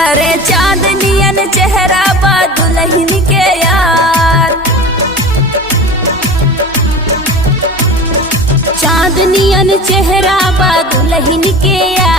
अरे चांदनियन चेहरा बा दुल्हन के यार, चांदनियन चेहरा बा दुल्हन के यार।